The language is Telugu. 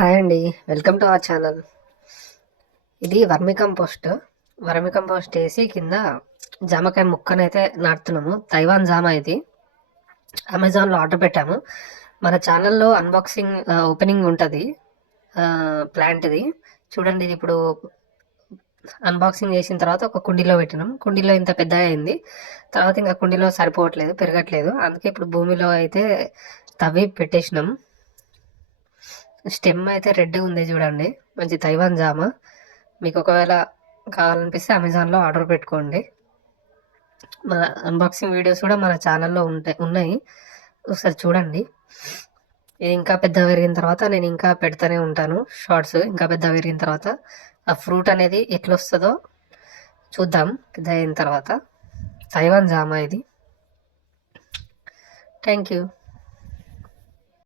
హాయ్ అండి. Welcome to our channel. ఇది వర్మి కంపోస్ట్ వేసి కింద జామకాయ ముక్కనైతే నాటుతున్నాము. తైవాన్ జామ ఇది అమెజాన్లో ఆర్డర్ పెట్టాము. మన ఛానల్లో అన్బాక్సింగ్ ఓపెనింగ్ ఉంటుంది ప్లాంట్ది. చూడండి, ఇది ఇప్పుడు అన్బాక్సింగ్ చేసిన తర్వాత ఒక కుండీలో పెట్టినాం. కుండీలో ఇంత పెద్దగా అయింది. తర్వాత ఇంకా కుండీలో సరిపోవట్లేదు, పెరగట్లేదు. అందుకే ఇప్పుడు భూమిలో అయితే తవ్వి పెట్టేసినాం. స్టెమ్ అయితే రెడ్గా ఉంది చూడండి, మంచి తైవాన్ జామ. మీకు ఒకవేళ కావాలనిపిస్తే అమెజాన్లో ఆర్డర్ పెట్టుకోండి. మన అన్బాక్సింగ్ వీడియోస్ కూడా మన ఛానల్లో ఉన్నాయి, ఒకసారి చూడండి. ఇది ఇంకా పెద్ద పెరిగిన తర్వాత నేను ఇంకా పెడతానే ఉంటాను షార్ట్స్. ఇంకా పెద్ద పెరిగిన తర్వాత ఆ ఫ్రూట్ అనేది ఎట్లా వస్తుందో చూద్దాం. పెద్ద అయిన తర్వాత తైవాన్ జామ ఇది. Thank you.